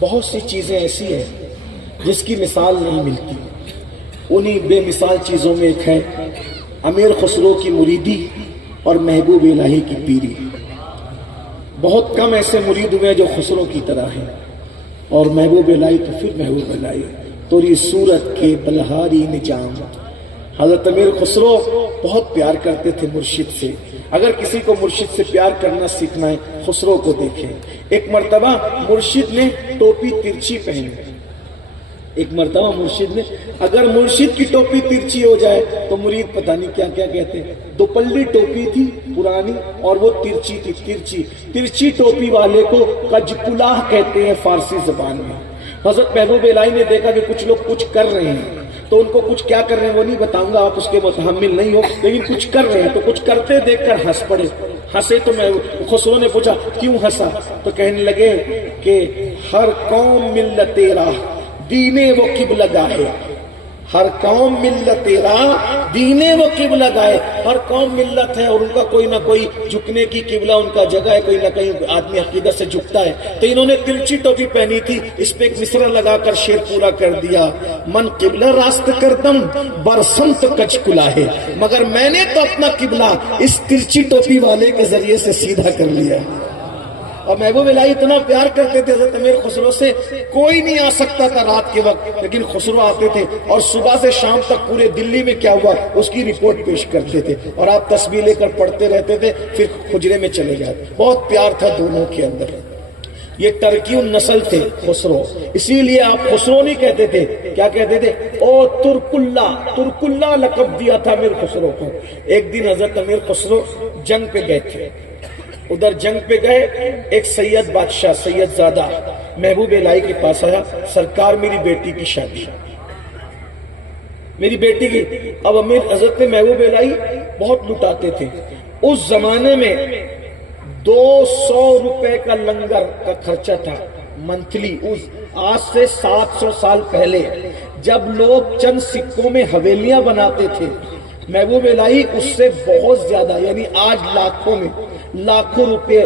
بہت سی چیزیں ایسی ہیں جس کی مثال نہیں ملتی. انہی بے مثال چیزوں میں ایک ہے امیر خسرو کی مریدی اور محبوب الہی کی پیری. بہت کم ایسے مرید ہوئے جو خسرو کی طرح ہیں، اور محبوب الہی تو پھر محبوب الہی. توری صورت کے بلہاری نجام. حضرت امیر خسرو بہت پیار کرتے تھے مرشد سے. اگر کسی کو مرشد سے پیار کرنا سیکھنا ہے خسرو کو دیکھیں. ایک مرتبہ مرشد نے ٹوپی ترچھی پہنی. ایک مرتبہ مرشد نے، اگر مرشد کی ٹوپی ترچھی ہو جائے تو مرید پتہ نہیں کیا کیا کہتے ہیں. دوپلی ٹوپی تھی پرانی اور وہ ترچھی تھی. ترچھی ٹوپی والے کو کجکلاہ کہتے ہیں فارسی زبان میں. حضرت محبوب الہی نے دیکھا کہ کچھ لوگ کچھ کر رہے ہیں، تو ان کو کچھ کیا کر رہے ہیں وہ نہیں بتاؤں گا، آپ اس کے متحمل نہیں ہو، لیکن کچھ کر رہے ہیں. تو کچھ کرتے دیکھ کر ہنس پڑے. ہنسے تو میں خسرو نے پوچھا کیوں ہنسا؟ تو کہنے لگے کہ ہر قوم ملت تیرا دینے وہ قبلہ گاہے. ہر قوم ملت تیرا دینے وہ قبلہ گاہے. ہر قوم ملت ہے اور ان کا کوئی نہ کوئی جھکنے کی قبلہ ان کا جگہ ہے، کوئی نہ کہیں آدمی عقیدت سے جھکتا ہے. تو انہوں نے ترچھی ٹوپی پہنی تھی، اس پہ ایک مصرع لگا کر شعر پورا کر دیا. من قبلہ راست کردم برسمت کچ کلا ہے، مگر میں نے تو اپنا قبلہ اس ترچھی ٹوپی والے کے ذریعے سے سیدھا کر لیا. اور محبوب الہی اتنا پیار کرتے تھے حضرت امیر خسرو سے، کوئی نہیں آ سکتا تھا رات کے وقت، لیکن خسرو آتے تھے اور صبح سے شام تک پورے دلی میں کیا ہوا اس کی رپورٹ پیش کرتے تھے، اور آپ تسبیح لے کر پڑھتے رہتے تھے، پھر حجرے میں چلے جاتے. بہت پیار تھا دونوں کے اندر. یہ ترکی النسل تھے خسرو، اسی لیے آپ خسرو نہیں کہتے تھے، کیا کہتے تھے؟ او ترک اللہ لقب دیا تھا امیر خسرو کو. ایک دن حضرت امیر خسرو جنگ پہ گئے تھے. ادھر جنگ پہ گئے، ایک سید بادشاہ سید زادہ محبوب الہی کے پاس آیا، سرکار میری بیٹی کی شادی، میری بیٹی کی. اب امیر حضرت محبوب الہی بہت لٹاتے تھے. اس زمانے میں 200 روپے کا لنگر کا خرچہ تھا منتھلی. آج سے 700 سال پہلے جب لوگ چند سکوں میں حویلیاں بناتے تھے، محبوب الہی اس سے بہت زیادہ، یعنی آج لاکھوں روپے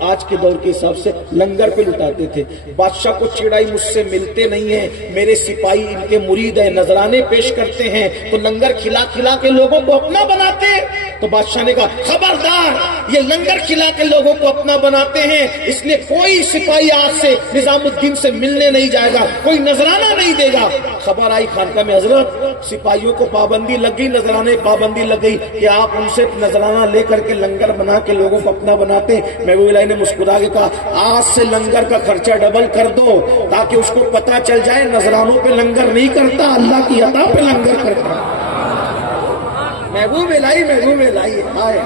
آج کے دور کے حساب سے لنگر پہ لٹاتے تھے. بادشاہ کو چڑھائی مجھ سے ملتے نہیں ہیں، میرے سپاہی ان کے مرید ہیں، نذرانے پیش کرتے ہیں تو لنگر کھلا کھلا کے لوگوں کو اپنا بناتے. تو بادشاہ نے کہا خبردار، یہ لنگر کھلا کے لوگوں کو اپنا بناتے ہیں، اس لیے کوئی سپاہی آج سے نظام الدین سے ملنے نہیں جائے گا، کوئی نذرانہ نہیں دے گا. خبر آئی خانقاہ میں، حضرت سپاہیوں کو پابندی لگ گئی، نذرانے پابندی لگ گئی کہ آپ ان سے نذرانہ لے کر کے لنگر بنا کے لوگوں کو اپنا بناتے. محبوب الہی نے مسکرا کے کہا آج سے لنگر کا خرچہ ڈبل کر دو تاکہ اس کو پتا چل جائے نذرانوں پہ لنگر نہیں کرتا، اللہ کی عطا پہ لنگر کرتا. محبوب الہی آئے.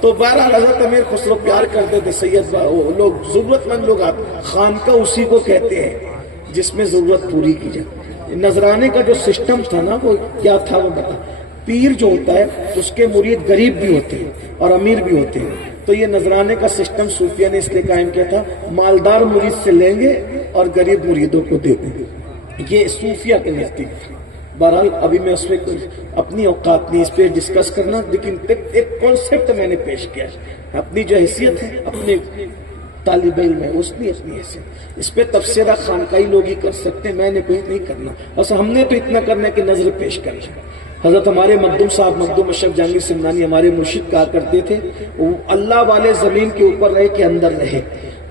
تو بہرحال حضرت امیر خسرو پیار کرتے تھے سید لوگ، ضرورت مند لوگ آتے. خانقاہ اسی کو کہتے ہیں جس میں ضرورت پوری کی جائے. نذرانے کا جو سسٹم تھا نا وہ کیا تھا وہ بتا. پیر جو ہوتا ہے اس کے مرید غریب بھی ہوتے ہیں اور امیر بھی ہوتے ہیں. تو یہ نذرانے کا سسٹم صوفیہ نے اس لیے قائم کیا تھا، مالدار مرید سے لیں گے اور غریب مریدوں کو دے دیں گے. یہ صوفیہ کے نزدیک تھا. بہرحال ابھی میں اس پہ اپنی اوقات نہیں اس پہ ڈسکس کرنا، لیکن ایک کانسیپٹ میں نے پیش کیا. اپنی جو حیثیت ہے اپنے طالب علم ہے اس کی اپنی حیثیت، اس پہ تبصرہ خانقاہی لوگ ہی کر سکتے ہیں، میں نے کوئی نہیں کرنا. بس ہم نے تو اتنا کرنا کہ نظر پیش کریں. حضرت ہمارے مخدوم صاحب مخدوم اشرف جہانگیر سمنانی ہمارے مرشد کہا کرتے تھے، اللہ والے زمین کے اوپر رہے کہ اندر رہے.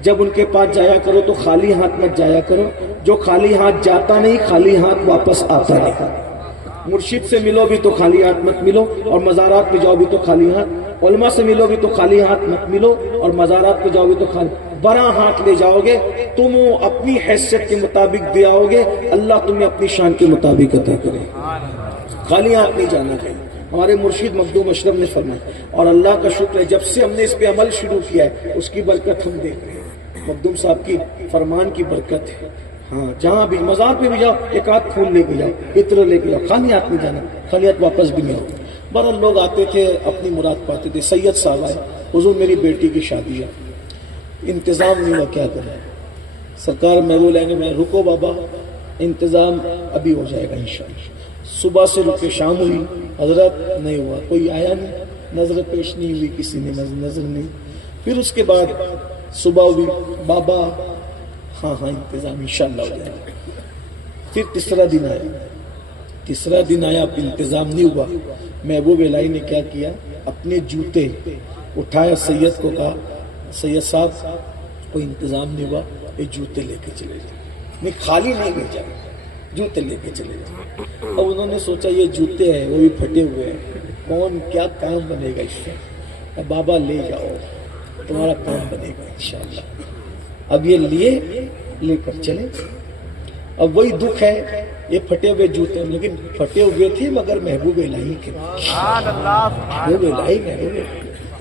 جب ان کے پاس جایا کرو تو خالی ہاتھ مت جایا کرو، جو خالی ہاتھ جاتا نہیں خالی ہاتھ واپس آتا نہیں. مرشد سے ملو بھی تو خالی ہاتھ مت ملو، اور مزارات پہ جاؤ بھی تو خالی ہاتھ. علماء سے ملو بھی تو خالی ہاتھ مت ملو، اور مزارات پہ جاؤ بھی تو خالی. بڑا ہاتھ لے جاؤ گے، تم اپنی حیثیت کے مطابق دے آؤ گے، اللہ تمہیں اپنی شان کے مطابق عطا کرے. خالی ہاتھ نہیں جانا چاہیے. ہمارے مرشد مخدوم اشرف نے فرمایا، اور اللہ کا شکر ہے جب سے ہم نے اس پہ عمل شروع کیا ہے اس کی برکت ہم دیکھ رہے ہیں. مخدوم صاحب کی فرمان کی برکت ہے. ہاں جہاں بھی مزار پہ بھی جاؤ ایک آدھ پھول لے کے جاؤ، عطر لے کے جاؤ، خالی ہاتھ نہیں جانا، خالی ہاتھ واپس بھی نہیں آؤ. بہرحال لوگ آتے تھے اپنی مراد پاتے تھے. سید صاحب آئے، حضور میری بیٹی کی شادی ہے، انتظام نہیں ہوا، کیا کریں؟ سرکار محبوب الہی نے میں رکو بابا، انتظام ابھی ہو جائے گا انشاءاللہ. صبح سے رکے شام ہوئی، حضرت نہیں ہوا، کوئی آیا نہیں، نظر پیش نہیں ہوئی، کسی نے نظر نہیں. پھر اس کے بعد صبح ہوئی، بابا ہاں ہاں انتظام انشاءاللہ ہو جائے گا۔ پھر تیسرا دن آیا، اب انتظام نہیں ہوا۔ محبوب الہی نے کیا کیا، اپنے جوتے اٹھایا، سید کو کہا سید صاحب کوئی انتظام نہیں ہوا، یہ جوتے لے کے چلے جائیں، میں خالی نہیں بھیجا، جوتے لے کے چلے جائیں۔ اب انہوں نے سوچا یہ جوتے ہیں وہ بھی پھٹے ہوئے ہیں، کون کیا کام بنے گا اس سے، بابا لے جاؤ تمہارا کام بنے گا انشاءاللہ۔ اب یہ لے کر چلے۔ اب وہی دکھ ہے، یہ پھٹے ہوئے جوتے، لیکن پھٹے ہوئے تھے مگر محبوب الہی کے،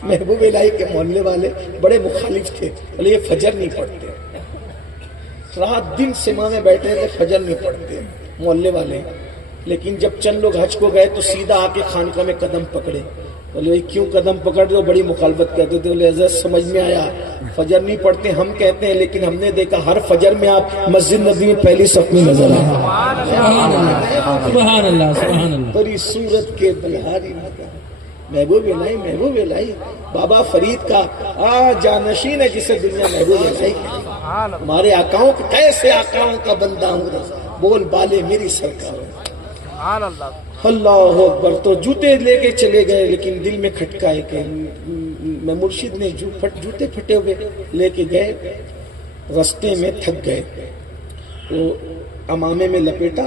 محبوب الہی کے محلے والے بڑے مخالف تھے، بولے یہ فجر نہیں پڑھتے، رات دن سما میں بیٹھے تھے، فجر نہیں پڑھتے محلے والے۔ لیکن جب چند لوگ حج کو گئے تو سیدھا آ کے خانقاہ میں قدم پکڑے، بولے کیوں قدم پکڑ رہے ہو، بڑی مخالفت کرتے تھے۔ بولے حضرت سمجھ میں آیا، فجر نہیں پڑھتے ہم کہتے ہیں، لیکن ہم نے دیکھا ہر فجر میں آپ مسجد نبی میں پہلی صف میں نظر آئے۔ سبحان اللہ سبحان اللہ۔ بڑی صورت کے بلہاری محبوب الہی بابا فرید کا جانشین ہے، جسے دنیا محبوب الہی کہتے۔ ہمارے آقاؤں کے کیسے آقاؤں کا بندہ ہوں، بول بالے میری سرکار ہے۔ اللہ اکبر۔ تو جوتے لے کے چلے گئے، لیکن دل میں کھٹکا ہے کہ میں مرشد نے جوتے پھٹے ہوئے لے کے گئے، رستے میں تھک گئے تو امامے میں لپیٹا،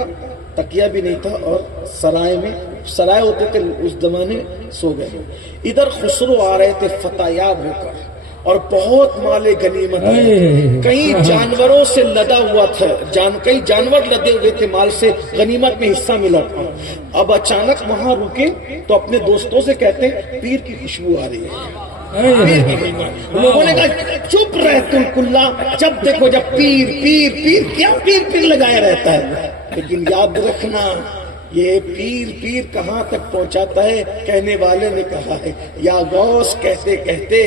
تکیہ بھی نہیں تھا، اور سرائے ہوتے تھے اس زمانے، سو گئے۔ ادھر خسرو آ رہے تھے فتح یاب ہو کر، اور بہت مال غنیمت ہے، کئی جانوروں سے لدا ہوا تھا، کئی جانور لدے ہوئے تھے، مال سے غنیمت میں حصہ ملا تھا۔ اب اچانک وہاں رکے تو اپنے دوستوں سے کہتے ہیں پیر کی خوشبو آ رہی ہے۔ لوگوں نے کہا چپ رہ تم کلا، جب دیکھو جب پیر کیا پیر لگایا رہتا ہے، لیکن یاد رکھنا یہ پیر کہاں تک پہنچاتا ہے۔ کہنے والے نے کہا ہے یا غوث کہتے کہتے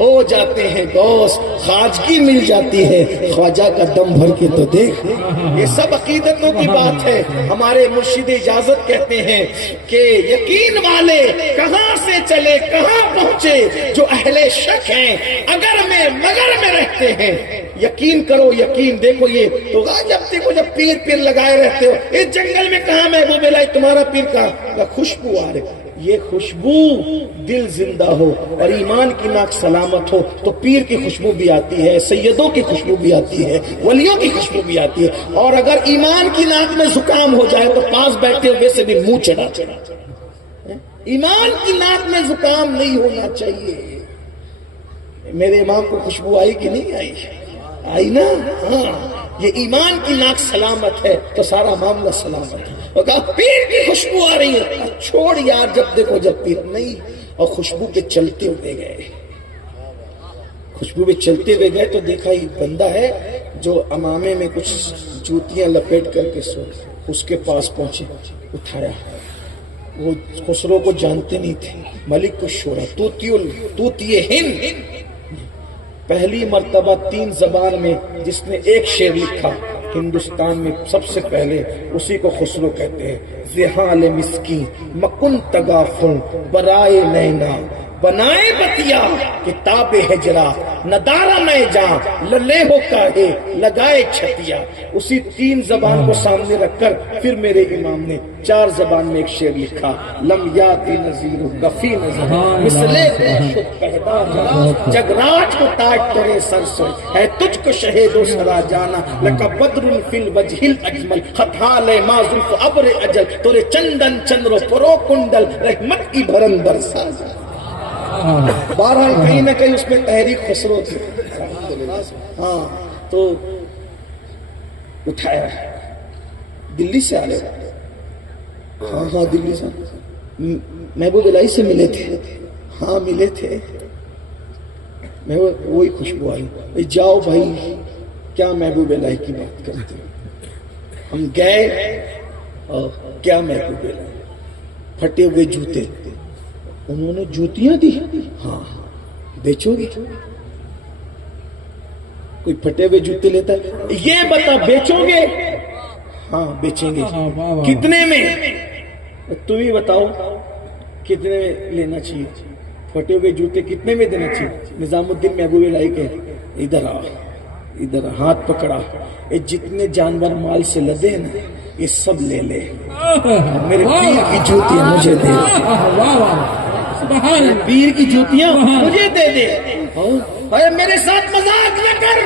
ہو جاتے ہیں غوث، خواجگی مل جاتی ہے خواجہ کا دم بھر کے تو دیکھ۔ یہ سب عقیدتوں کی بات ہے۔ ہمارے مرشد اجازت کہتے ہیں کہ یقین والے کہاں سے چلے کہاں پہنچے، جو اہل شک ہیں اگر میں مگر میں رہتے ہیں، یقین کرو یقین۔ دیکھو یہ تو جب دیکھو جب پیر لگائے رہتے ہو، اس جنگل میں کہاں محبوب الہی تمہارا پیر کہاں، خوشبو آ رہی، یہ خوشبو دل زندہ ہو اور ایمان کی ناک سلامت ہو تو پیر کی خوشبو بھی آتی ہے، سیدوں کی خوشبو بھی آتی ہے، ولیوں کی خوشبو بھی آتی ہے۔ اور اگر ایمان کی ناک میں زکام ہو جائے تو پاس بیٹھے ہوئے سے بھی منہ چڑھا۔ ایمان کی ناک میں زکام نہیں ہونا چاہیے۔ میرے امام کو خوشبو آئی کہ نہیں آئی نا؟ ہاں، یہ ایمان کی ناک سلامت ہے تو سارا معاملہ سلامت ہے۔ اور کہا پیر کی خوشبو آ رہی ہے، چھوڑ یار جب دیکھو جب پیر نہیں۔ اور خوشبو پہ چلتے ہوئے گئے تو دیکھا یہ بندہ ہے جو امامے میں کچھ جوتیاں لپیٹ کر کے سو، اس کے پاس پہنچے، اٹھایا۔ وہ خسرو کو جانتے نہیں تھے، ملک کو شورا توتی ہند، پہلی مرتبہ 3 زبان میں جس نے ایک شعر لکھا ہندوستان میں سب سے پہلے، اسی کو خسرو کہتے ہیں۔ زحال مسکین مکن تغافل برائے نینا، بنائے بتیا کتاب ہجرا، ندارہ میں جاں للے ہو کاہے لگائے چھتیا۔ اسی 3 زبان کو سامنے رکھ کر پھر میرے امام نے 4 زبان میں ایک شعر لکھا، لم یاتی نظیر کفی نظر مثلے شد پیدا، جگراج کو تاج ترے سر سوئی ہے تجھ کو شہید و سرا جانا، لکا بدر فی الوجہ الاجمل خطال ما زلف ابر اجل، تورے چندن چندرو پرو کنڈل رحمت کی بھرن برسا۔ بہرحال کہیں نہ کہیں اس میں تحریک خسرو تھی۔ ہاں تو اٹھایا، دلی سے آ رہے، ہاں دلی سے محبوب الہی سے ملے تھے، ہاں ملے تھے، وہی خوشبو آئی۔ جاؤ بھائی کیا محبوب الہی کی بات کرتے، ہم گئے اور کیا محبوب الہی، پھٹے ہوئے جوتے، انہوں نے جوتیاں دی، ہاں بیچو گی؟ کوئی پھٹے ہوئے جوتے لیتا ہے؟ یہ بتا بیچو گے؟ ہاں بیچیں گے۔ کتنے میں؟ تم ہی بتاؤ کتنے میں لینا چاہیے؟ پھٹے ہوئے جوتے کتنے میں دینا چاہیے؟ نظام الدین محبوب الہی کے ادھر آ، ادھر ہاتھ پکڑا، یہ جتنے جانور مال سے لدے ہیں نا یہ سب لے لے، میرے پیر کی جوتیاں مجھے دے، پیر کی جوتیاں مجھے دے دے۔ ارے میرے ساتھ مذاق نہ کر،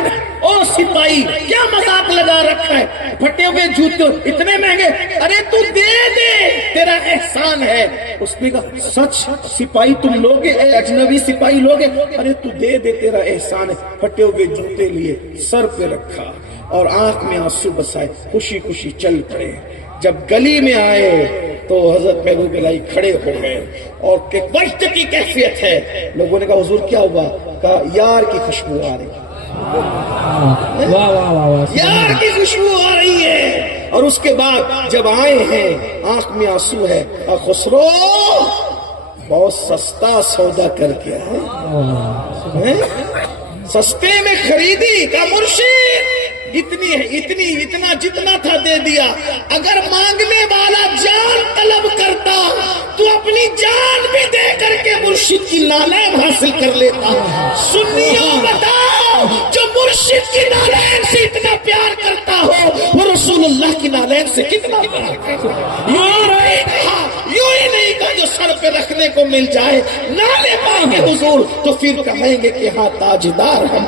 او سپاہی کیا مذاق لگا رکھا ہے، پھٹے ہوئے جوتے اتنے مہنگے، ارے تو دے دے تیرا احسان ہے۔ اس نے کہا سچ سپاہی تم لوگے، اجنبی سپاہی لوگے؟ ارے تو دے دے تیرا احسان ہے۔ پھٹے ہوئے جوتے لیے، سر پہ رکھا اور آنکھ میں آنسو بسائے، خوشی خوشی چل پڑے۔ جب گلی میں آئے تو حضرت محبوب الہی کھڑے ہو گئے اور کہ وقت کی کیفیت ہے۔ لوگوں نے کہا حضور کیا ہوا؟ کہا یار کی خوشبو آ رہی ہے، یار کی خوشبو آ رہی ہے۔ اور اس کے بعد جب آئے ہیں آنکھ میں آنسو ہے، اور خسرو بہت سستا سودا کر کے آئے، سستے میں خریدی کا مرشد اتنا جتنا تھا دے دیا۔ اگر مانگنے والا جان طلب کرتا تو اپنی جان بھی دے کر کے مرشد کی نالین حاصل کر لیتا۔ سنیوں بتاؤ جو مرشد کی نالین سے اتنا پیار کرتا ہو وہ رسول اللہ کی نالین سے کتنا پیار کرتا ہے؟ یوں ہی نہیں کہا جو سر پہ رکھنے کو مل جائے نالے پا کے حضور تو پھر کہیں گے کہ ہاں تاجدار ہم۔